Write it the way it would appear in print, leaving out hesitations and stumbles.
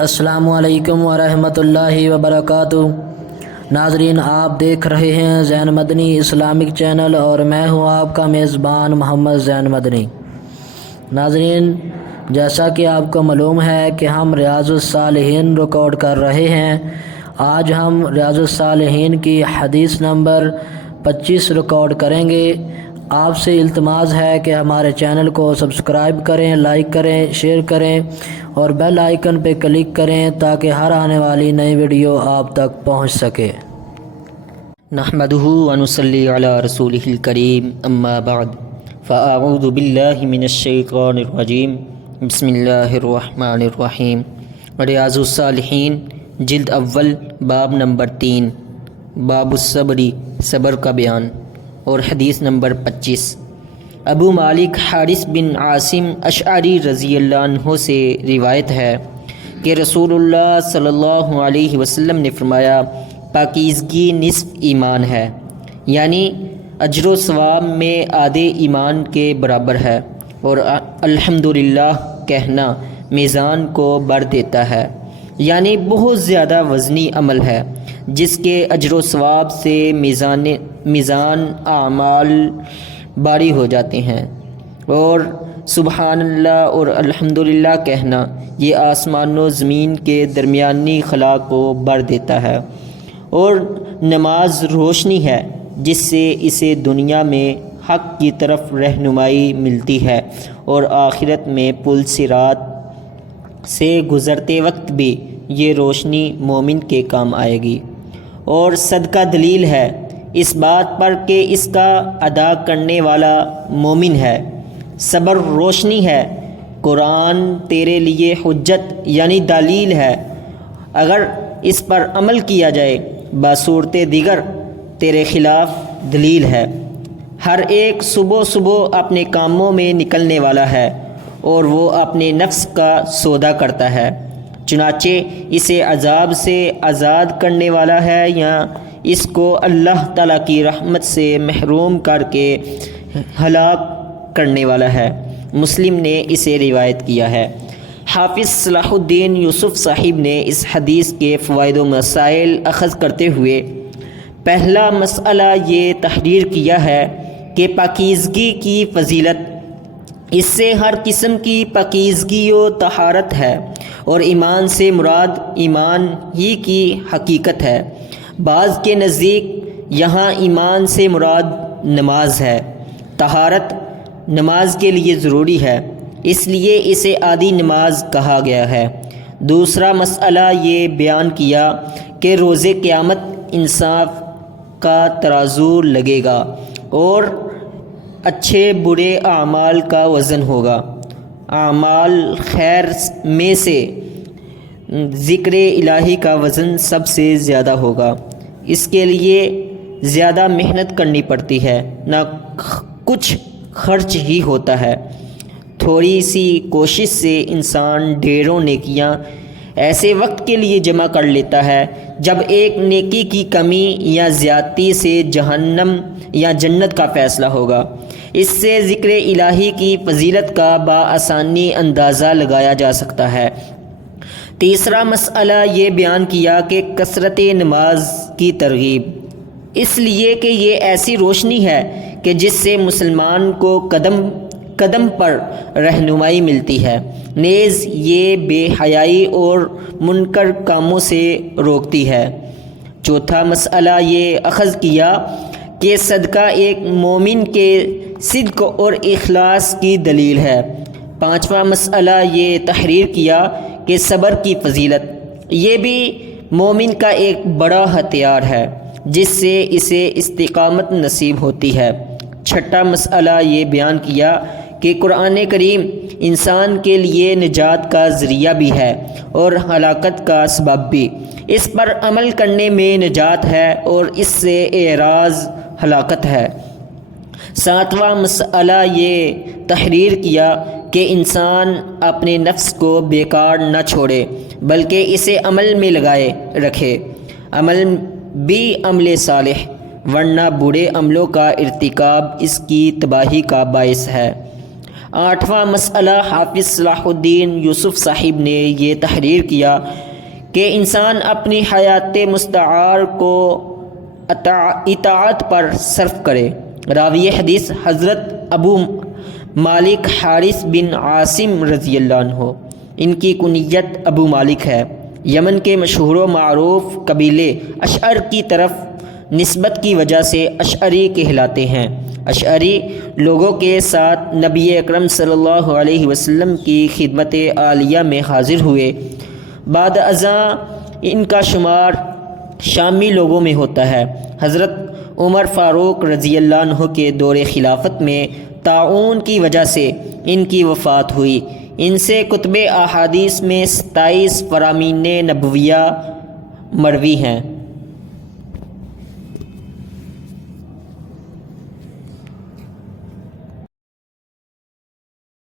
السلام علیکم ورحمۃ اللہ وبرکاتہ۔ ناظرین، آپ دیکھ رہے ہیں زین مدنی اسلامک چینل اور میں ہوں آپ کا میزبان محمد زین مدنی۔ ناظرین، جیسا کہ آپ کو معلوم ہے کہ ہم ریاض الصالحین ریکارڈ کر رہے ہیں۔ آج ہم ریاض الصالحین کی حدیث نمبر 25 ریکارڈ کریں گے۔ آپ سے التماس ہے کہ ہمارے چینل کو سبسکرائب کریں، لائک کریں، شیئر کریں اور بیل آئیکن پہ کلک کریں تاکہ ہر آنے والی نئی ویڈیو آپ تک پہنچ سکے۔ نحمدہ ونصلی علی رسولہ الکریم، اما بعد فاعوذ باللہ من الشیطان الرجیم، بسم اللہ الرحمن الرحیم۔ ریاض الصالحین جلد اول، باب نمبر 3، باب الصبری، صبر کا بیان، اور حدیث نمبر 25۔ ابو مالک حارث بن عاصم اشعری رضی اللہ عنہ سے روایت ہے کہ رسول اللہ صلی اللہ علیہ وسلم نے فرمایا، پاکیزگی نصف ایمان ہے، یعنی اجر و ثواب میں آدھے ایمان کے برابر ہے، اور الحمدللہ کہنا میزان کو بھر دیتا ہے، یعنی بہت زیادہ وزنی عمل ہے جس کے اجر و ثواب سے میزان اعمال باری ہو جاتے ہیں، اور سبحان اللہ اور الحمدللہ کہنا یہ آسمان و زمین کے درمیانی خلا کو بھر دیتا ہے، اور نماز روشنی ہے جس سے اسے دنیا میں حق کی طرف رہنمائی ملتی ہے، اور آخرت میں پل صراط سے گزرتے وقت بھی یہ روشنی مومن کے کام آئے گی، اور صدقہ دلیل ہے اس بات پر کہ اس کا ادا کرنے والا مومن ہے۔ صبر روشنی ہے، قرآن تیرے لیے حجت یعنی دلیل ہے، اگر اس پر عمل کیا جائے بصورت دیگر تیرے خلاف دلیل ہے۔ ہر ایک صبح صبح اپنے کاموں میں نکلنے والا ہے اور وہ اپنے نفس کا سودا کرتا ہے، چنانچہ اسے عذاب سے آزاد کرنے والا ہے یا اس کو اللہ تعالیٰ کی رحمت سے محروم کر کے ہلاک کرنے والا ہے۔ مسلم نے اسے روایت کیا ہے۔ حافظ صلاح الدین یوسف صاحب نے اس حدیث کے فوائد و مسائل اخذ کرتے ہوئے پہلا مسئلہ یہ تحریر کیا ہے کہ پاکیزگی کی فضیلت، اس سے ہر قسم کی پاکیزگی و طہارت ہے، اور ایمان سے مراد ایمان ہی کی حقیقت ہے۔ بعض کے نزدیک یہاں ایمان سے مراد نماز ہے۔ طہارت نماز کے لیے ضروری ہے، اس لیے اسے آدھی نماز کہا گیا ہے۔ دوسرا مسئلہ یہ بیان کیا کہ روز قیامت انصاف کا ترازو لگے گا اور اچھے برے اعمال کا وزن ہوگا۔ اعمال خیر میں سے ذکر الہی کا وزن سب سے زیادہ ہوگا، اس کے لیے زیادہ محنت کرنی پڑتی ہے، نہ کچھ خرچ ہی ہوتا ہے۔ تھوڑی سی کوشش سے انسان ڈھیروں نیکیاں ایسے وقت کے لیے جمع کر لیتا ہے جب ایک نیکی کی کمی یا زیادتی سے جہنم یا جنت کا فیصلہ ہوگا۔ اس سے ذکر الہی کی فضیلت کا بآسانی اندازہ لگایا جا سکتا ہے۔ تیسرا مسئلہ یہ بیان کیا کہ کثرت نماز کی ترغیب، اس لیے کہ یہ ایسی روشنی ہے کہ جس سے مسلمان کو قدم قدم پر رہنمائی ملتی ہے، نیز یہ بے حیائی اور منکر کاموں سے روکتی ہے۔ چوتھا مسئلہ یہ اخذ کیا کہ صدقہ ایک مومن کے صدق اور اخلاص کی دلیل ہے۔ پانچواں مسئلہ یہ تحریر کیا کہ صبر کی فضیلت، یہ بھی مومن کا ایک بڑا ہتھیار ہے جس سے اسے استقامت نصیب ہوتی ہے۔ چھٹا مسئلہ یہ بیان کیا کہ قرآن کریم انسان کے لیے نجات کا ذریعہ بھی ہے اور ہلاکت کا سبب بھی، اس پر عمل کرنے میں نجات ہے اور اس سے اعراض ہلاکت ہے۔ ساتواں مسئلہ یہ تحریر کیا کہ انسان اپنے نفس کو بیکار نہ چھوڑے بلکہ اسے عمل میں لگائے رکھے، عمل بھی عمل صالح، ورنہ برے عملوں کا ارتکاب اس کی تباہی کا باعث ہے۔ 8واں مسئلہ حافظ صلاح الدین یوسف صاحب نے یہ تحریر کیا کہ انسان اپنی حیات مستعار کو اطاعت پر صرف کرے۔ راوی حدیث حضرت ابو مالک حارث بن عاصم رضی اللہ عنہ، ان کی کنیت ابو مالک ہے۔ یمن کے مشہور و معروف قبیلے اشعر کی طرف نسبت کی وجہ سے اشعری کہلاتے ہیں۔ اشعری لوگوں کے ساتھ نبی اکرم صلی اللہ علیہ وسلم کی خدمت عالیہ میں حاضر ہوئے۔ بعد ازاں ان کا شمار شامی لوگوں میں ہوتا ہے۔ حضرت عمر فاروق رضی اللہ عنہ کے دور خلافت میں طاعون کی وجہ سے ان کی وفات ہوئی۔ ان سے کتب احادیث میں 27 فرامین نبویہ مروی ہیں۔